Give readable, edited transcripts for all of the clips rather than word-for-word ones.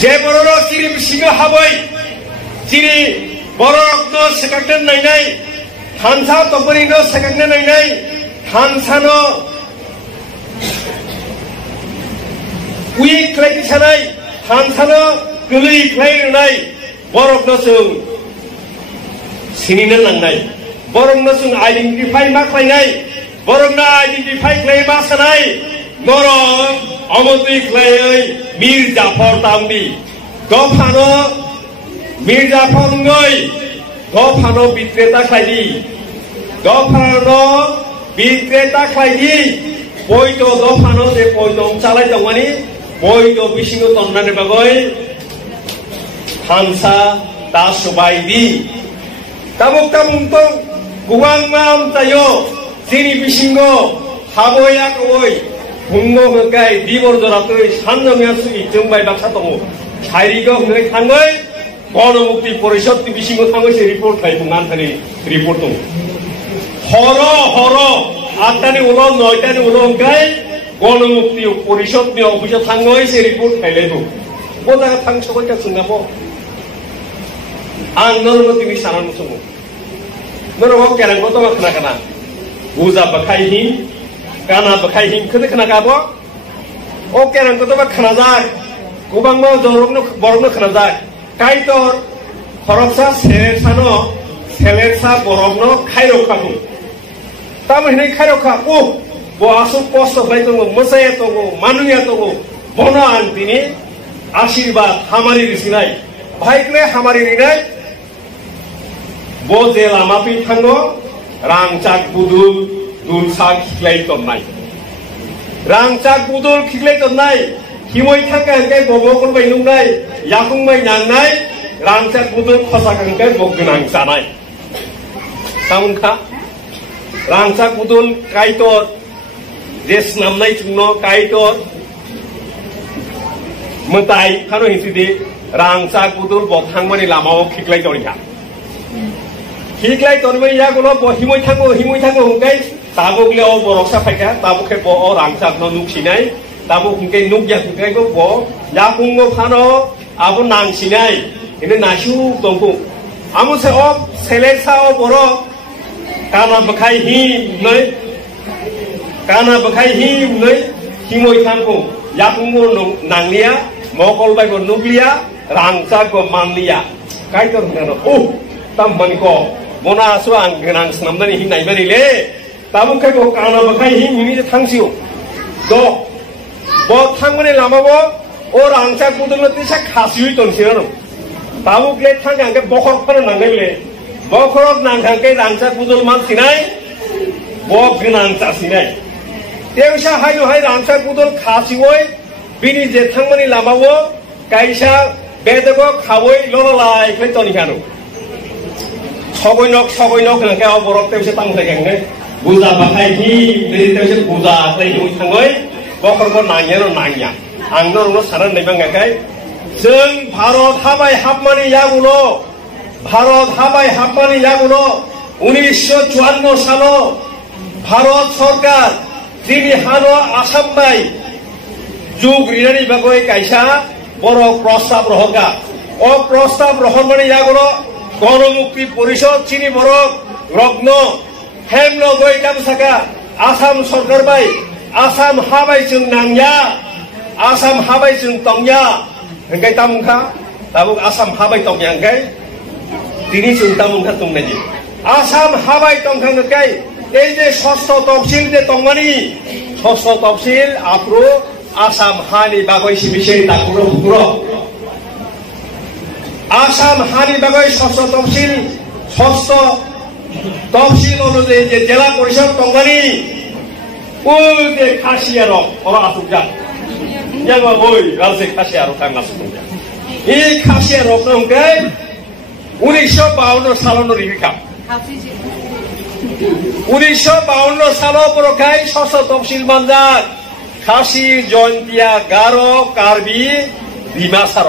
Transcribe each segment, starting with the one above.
जे बर'र चिरि बिसिङो हाबै चिरि बर'रनो सेकाकनो नायनाय थानसा तपरिनो सेकाकनो नायनाय थानसानो उइक खालायनो सानाय थानसानो गोलै खालायनाय बर'रनो जों सिनिनो लांनाय बर'रनो जों आइडेन्टिफाइ मा खालायनाय बर'रनो आइडेन्टिफाइ खालाय मा सानाय बर' अमतुइ खालायै मीर जाफर तामनि गफानो मीर जाफर ngै गफानो बिक्रेता खालायनि गफानो बिक्रेता खालायनि बयद गफानो जे बयद चालाय दंमानि बयद बिसिङो तन्नानै बागै थानसा दासबायनि तामुक तामुंतो गुवां माम तायो चिरि बिसिङो हाबया कवै बुंनो होगाय दिबर जरातै सानजोंया सुइजों बाय बाथ्रा दङ साइरिगो होनै थाङै गणमुक्ति परिषद बिसिङो थाङै से रिपर्ट थायो बुंनानै रिपर्ट दङ हर आठटानि उनाव नयटानि उनाव होगाय गणमुक्ति परिषदनि अफिसाव थाङै से रिपर्ट थायलाय दङ बजा थां सबायका सोंनाबो आं नोरबो दिनै सानानै सोङो नोरबो केरेंबो दङ खोनाखाना बुजा बाखायहि गाना बाखाय हिंखोनो खोनागाबो ओ केरेंखौथ' बा खोनाजाय गोबांबो जरबनो बरबनो खोनाजाय काइतर खरबसा सेलेरसा बरबनो खायरखाखौ तामहिनै खायरखा ओ बो आसु पस्ट बाय दङ मोसाया दङ मानुया दङ बनो आं दिनै आशीर्बाद हामारि रिसिनाय भाइक्ले हामारि रिनाय बो जे लामा फै थाङो रांचाक बुदुल दुलसा खिख्लाय तन्नाय रांचाक बुदुल खिख्लाय तन्नाय हिमय थांगाय बबोखल बायनुंनाय याकुंबाय नांनाय रांचाक बुदुल खसाखांगाय बगनां जानाय तामुनखा रांचाक बुदुल काइतर जे स्नामनाय चुंनो काइतर मताय खानो हिसिदि रांचाक बुदुल बथांमानि लामाव खिख्लाय तनिहा खिख्लाय तनबै यागुलो हिमय थांगो हुंगाय ताबुकले ओ बरकसा फायका ताबुके बो ओ रांचाकनो नुखसिनाय ताबुक हुंगाय नुकया हुंगायगो बो याकुंगो फानो आबो नांसिनाय इने नासु दंगो आमुसे ओ सेलेसा ओ बरो काना बखाय हि नै हिमय थांगो याकुंगो नांलिया मकलबायगो नुकलिया रांचाकगो मानलिया काइतर होनानो ओ ताममानिको मना आसु आं गोनां स्नामनानै हिनायबानिले ताबुकै बो काना बखाय हि मिनि थांसिउ दो बो थांमाने लामाबो ओ रांचाक बुदुलनो तिसा खासिउ तनसिनो ताबुकले थांगांगे बखर फर नांगैले बखर नांगांगे रांचाक बुदुल मानसिनाय बो गोनां जासिनाय तेवसा हायनो हाय रांचाक बुदुल खासिवै बिनि जे थांमाने लामाबो कायसा बेदगो खावै ललालायखै तनिखानो सगयनक होननायखाय अ बरफ तेवसे तांसायगांनो बुजा बाखाय हि दै तेवसे बुजा दै हि थाङै बखरबो नांयानो नांया आंनो रंनो सारा नायबांगाखाय जों भारत हाबाय हाबमानि यागुलो 1954 सालो भारत सरकार जिनि हानो आसाम बाय जुग रिनानि बागै कायसा बर' प्रस्ताव रहका ओ प्रस्ताव रहमानि यागुलो गणमुक्ति परिषद चिनि बरक रत्न हेमनो गय तामसाका आसाम सरकार बाय आसाम हाबाय जों नांया आसाम हाबाय जों तंया हंगाय तामुखा ताबुक आसाम हाबाय तंया हंगाय दिनै जों तामुखा तंनायनि आसाम हाबाय तंखांगाय এই যে ষষ্ঠ তফসিল যে তংমানি ষষ্ঠ তফসিল আপ্রো আসাম হানি বাগৈ সিবিসেই তাকুরো পুরো আসাম হানি বাগৈ ষষ্ঠ তফসিল অনুযায়ী যে জেলা পরিষদ তংমানি ওই যে খাসিয়ার ওরা আসুকা ইয়াগো ওই রাজে খাসিয়ার থাঙ্গাসুকা এই খাসিয়ার রকমকে 1952 সালের রিকা 1952 सालाव बर'खाय षष्ठ तफसिल मानजाद खासि जयन्तिया गार' कार्बि डिमासार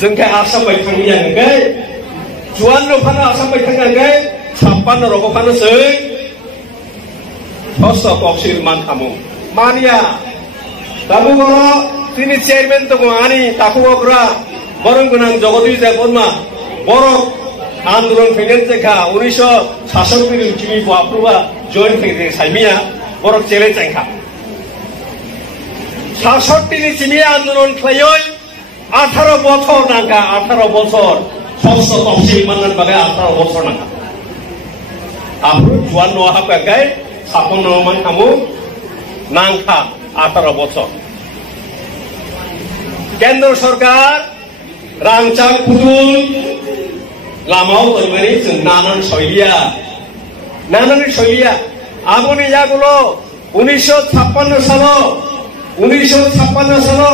जोंखाय आसाम बाय थांनियांगाय 54 फानो आसाम बाय थांनांगाय 56 रग फानोसै षष्ठ तफसिल मान खामु मानिया दाबु बर' তিনি চেয়ারম্যান তো আনি তাকু অগ্রা বরং গোনাং জগদী যায় বর্মা বড় আন্দোলন ফেলেন দেখা 1966 চিমি বাপ্রুবা জয়েন ফেলে সাইমিয়া বড় চেলে চাইখা 66 চিমি আন্দোলন খাইয় 18 বছর নাকা 18 বছর ষষ্ঠ তফসিল মানার বাগে 18 বছর নাকা আপ্রু জুয়ান নোয়া হাকায় সাপন নমান হামু নাংখা 18 বছর কেন্দ্র সরকার রাংচাং পুতুল লামাও তৈরি নানান শৈলিয়া আপনি যাগুলো 1956 সাল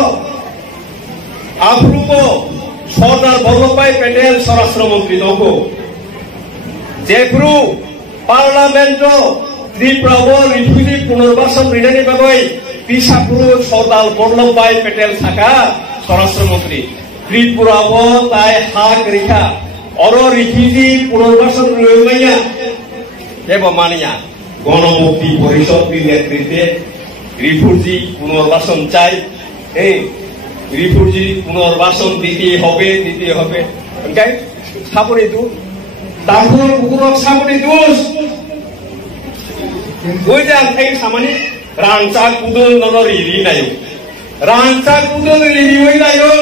আপ্রুব সর্দার বল্লভভাই প্যাটেল স্বরাষ্ট্রমন্ত্রী দঙ্গ যেপ্রু পার্লামেন্ট ত্রিপুরাব রিফিউজি পুনর্বাসন রিটার্নি বাগৈ পিসাপুর সর্দার বল্লভভাই প্যাটেল থাকা স্বরাষ্ট্রমন্ত্রী ত্রিপুরাব তাই হাক রেখা অর রিফিউজি পুনর্বাসন রইমাইয়া এবং মানিয়া গণমুক্তি পরিষদের নেতৃত্বে রিফিউজি পুনর্বাসন চাই রিফিউজি পুনর্বাসন দিতে হবে ওকে সাবনি দু তারপর পুকুরক সাবনি দুস ওইজান থেকে সামানি রাংচাক পুদুল নর রিরি নাইও রাংচাক পুদুল রিরি ওই নাইও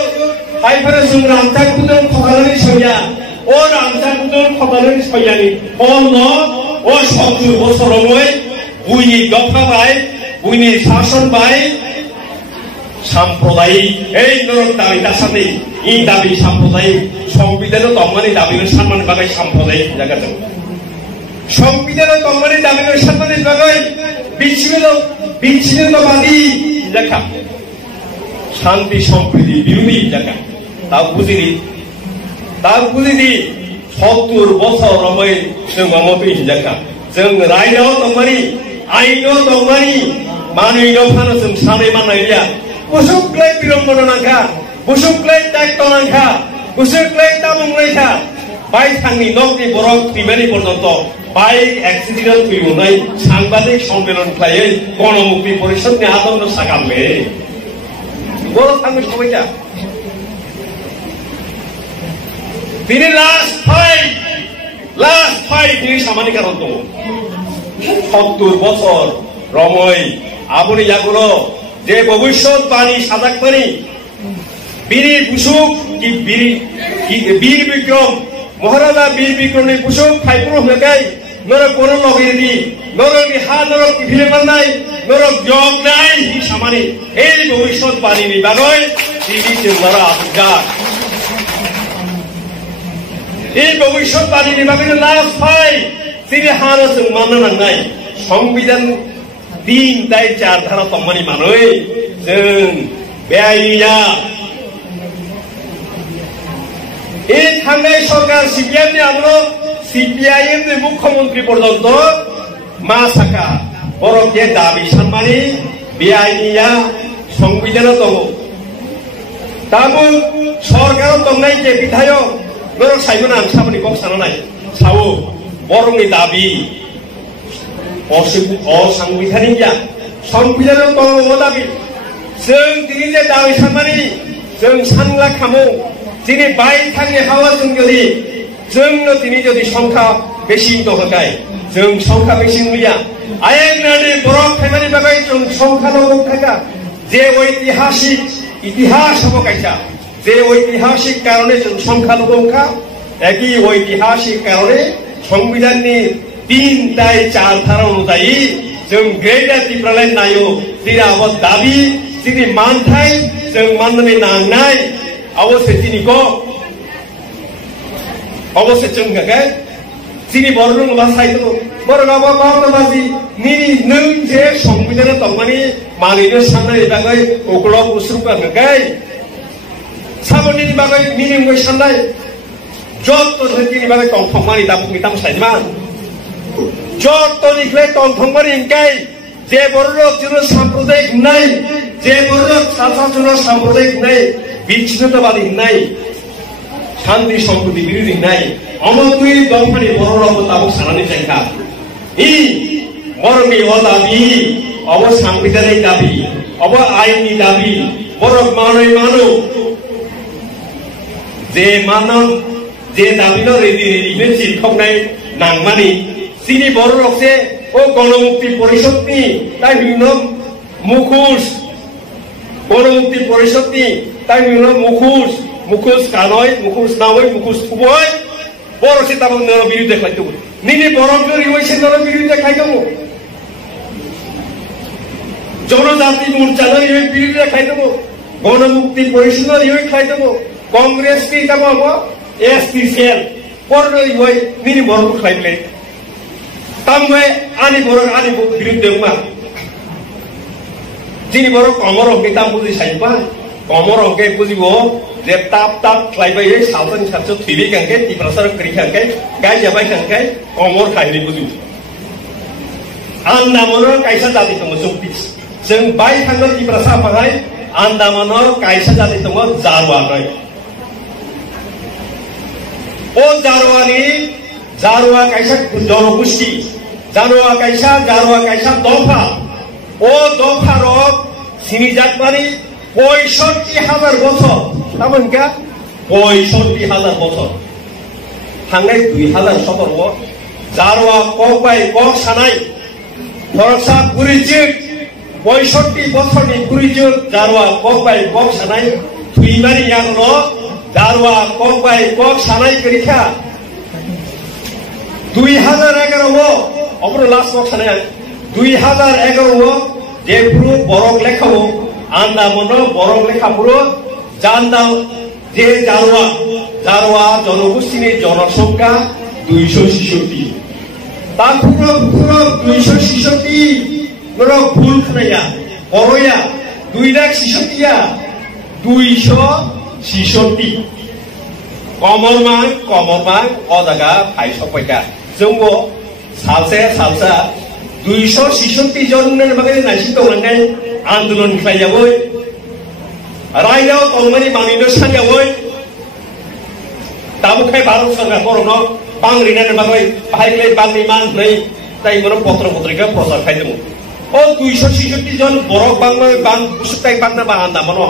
তাইফরে সুন রাংচাক পুদুল খবরানি সইয়া ও রাংচাক পুদুল খবরানি সইয়ানি অন্য ও 70 বছর মই বুইনি গফা বাই বুইনি শাসন বাই সাম্প্রদায়িক এই নরক দাবিটার সাথে এই দাবি সাম্প্রদায়িক সংবিধানের তম্মানি দাবির সম্মান বাগাই সাম্প্রদায়িক জায়গা যাবে সংবিধানের তম্মানি দাবির সম্মানের বাগাই বিচ্ছিন্নতাবাদী জায়গা শান্তি সম্প্রীতি বিরোধী জায়গা তাও বুঝিনি 70 বছর রময় जों मामोपि हिजाखा जों रायदाव तंमानि आइनाव तंमानि मानैनाव फानो जों सानै माननायलिया बुसुक्लै बिरंबन नांखा बुसुक्लै ट्रेक्ट नांखा बुसुक्लै तामुंलायखा बाइक थांनि नकनि बरक टिमानि पर्यन्त बाइक एक्सिडेन्ट फैनाय साংবাদিক সম্মেলন खायै गणमुक्ति परिषदनि आदर्श सागामले बर थांनो सबायजा बिनि लास्ट फाइट नि सामानि कारण दङ 70 বছর রময় আপনি যাগুলো যে ভবিষ্যৎবাণী সাজাকবাণী বীর বুসুক কি বীর বিক্রম মহারাজা বীর বিক্রমনি বুসুক ফাইপুর হকাই নরক কোন লগেনি নরক হা নরক ফিরে মানাই নরক জগ নাই সামানি এই ভবিষ্যৎবাণী বাগৈ তিনি চেম্বারা আবুজা এই ভবিষ্যৎবাণী বাগৈ লাস্ট ফাইট তিনি হানো जों माननो नांनाय संविधान 3 दाय 4 धारा तम्मानि मानै जों बेआइनिया এই थांनाय सरकार सीपीएम नि आमलो सीपीआईएम नि मुख्यमंत्री पर्यन्त मा साका बरके दाबि सानमानि बेआइनिया संविधान दङ ताबो सरकार दंनाय जे बिधायक नरक साइमन आं सामनि बक्स साननाय सावो बरंनि दाबि असांविधानिक संविधान दङ दाबि जों दिनै जे दाबि सानमानि जों सानला खामो दिनै बाय थांनि हावा जों दिनै जदि संख्या बेसि दहकाय जों संख्या बेसि गैया आयेनानि बरक फैमानि बागै जों संख्या दङ थाका जे ऐतिहासिक इतिहास हबकायसा जे ऐतिहासिक कारणे जों संख्या दङखा একই ঐতিহাসিক কারণে সংবিধানनि 3 दाय 4 धारा अनुযায়ী जों ग्रेटार त्रिपुरालाय नायो दिनै आबो दाबि दिनै मानथाय जों माननानै नांनाय अवश्य दिनैखौ अवश्य जों गाय दिनै बरं बासायदो बरंआबो बावनाबाजि निनि नों जे संविधान दंमानि मानिनो साननाय बागै उग्लक उसुका गाय साबनि बागै निनि साननाय जत दिनै बागै तंथंमानि दाबुनि दाम साइमान जतनिफ्राय तंथंमानि इंकाय जे बरक जों साम्प्रदायिक नाय जे बरक सासाजन साम्प्रदायिक नाय बिच्छिन्नताबादी नाय शान्ति सम्पत्ति बिरोधी नाय अमतुई दंफानि बरराबो दाबो सानानै जायखा इ बरनि दाबि अब सांविधानिक दाबि अब आइननि दाबि borok manoi manu je manon je dabino redi redi chil khongnai nangmani sini borok se o গণমুক্তি পরিষদ ni tai বিভিন্ন গণমুক্তি পরিষদ ni tai বিভিন্ন মুখোশ কানয় মুখোশ নাওই মুখোশ খুবই বড় সে তার বিরুদ্ধে খাইতো নিনি বরফের হইছে তার বিরুদ্ধে খাইতো জনজাতি মোর্চার বিরুদ্ধে খাইতো গণমুক্তি পরিষদের খাইতো কংগ্রেস কি তাবো এসপি সেল পরে হই নিনি বরফ খাইলে তামবে আনি বিরুদ্ধে মা যিনি বড় কমর অঙ্কে তাম বুঝি সাইবা কমর অঙ্কে বুঝিব যে তাপ খাইবাই সালন সাতশো থিবি কাঙ্কে টিপ্রাসার করি কাঙ্কে গাই যাবাই কাঙ্কে কমর খাইনি বুঝিব আন্দামানৰ কাইসা জাতি দङ जों बाय थांगो टिप्रासा बाहाय आन्दामानाव कायसा जाति दङ जारवा नाय ओ जारवा कायसा जनगोष्ठी जारवा कायसा दफा ओ दफार सिनि जातमानि 65,000 বছর তামনকা 65,000 বছর थांनाय 2017 जारवा कबाय क सानाय फरसा पुरिजिक 65 বছরनि पुरिजिक जारवा कबाय क सानाय थुइमानि यानो जारवा कबाय क सानाय करिखा 2011 अपर लास्ट क सानाय 2011 जेपुरु बरक लेखाओ आन्दामान बरक लेखापुरो जानदाव जे जारवा जनगोष्ठीनि जनसंख्या 266 ता पुरो 266 नरो भूल खाया बरया 266 266 कमरमा अजागा फाइसबायगा जोंबो सालसा 266 जननि बागै नायसि दंनाय आन्दोलन खालामबाय रायदाव तंमानि बांनिनो सानयावै दाबुखाय भारत सरकार बरनो बांग्रिनानि बागै बाहायले बांग्रि मान नै ताइ मोन पत्रिका प्रचार खायदों ओ 266 जन बरक बां सुताय बांना बाहान्दा मनो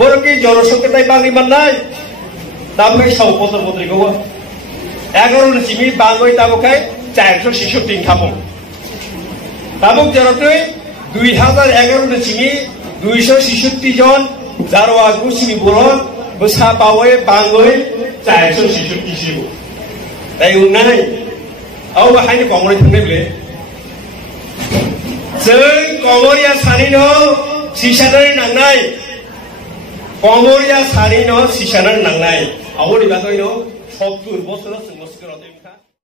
बरकि जनसंख्या ताइ बांग्रि माननाय दाबुखाय साव पत्रिकाव 11 सिमि बांगै दाबुखाय 466 खाबो दाबुक जरतै 2011 सिमि 266 जन जारवा गुसिनि बरक बसा बावै बांगै 466 सिबो ताइ उनाय औ हायनि कंग्रेस थांनायले जों कमरिया सानिनो सिसानाय नांनाय कमरिया सानिनो सिसानाय नांनाय आवनि बागैनो 70 বছর जों मस्कराव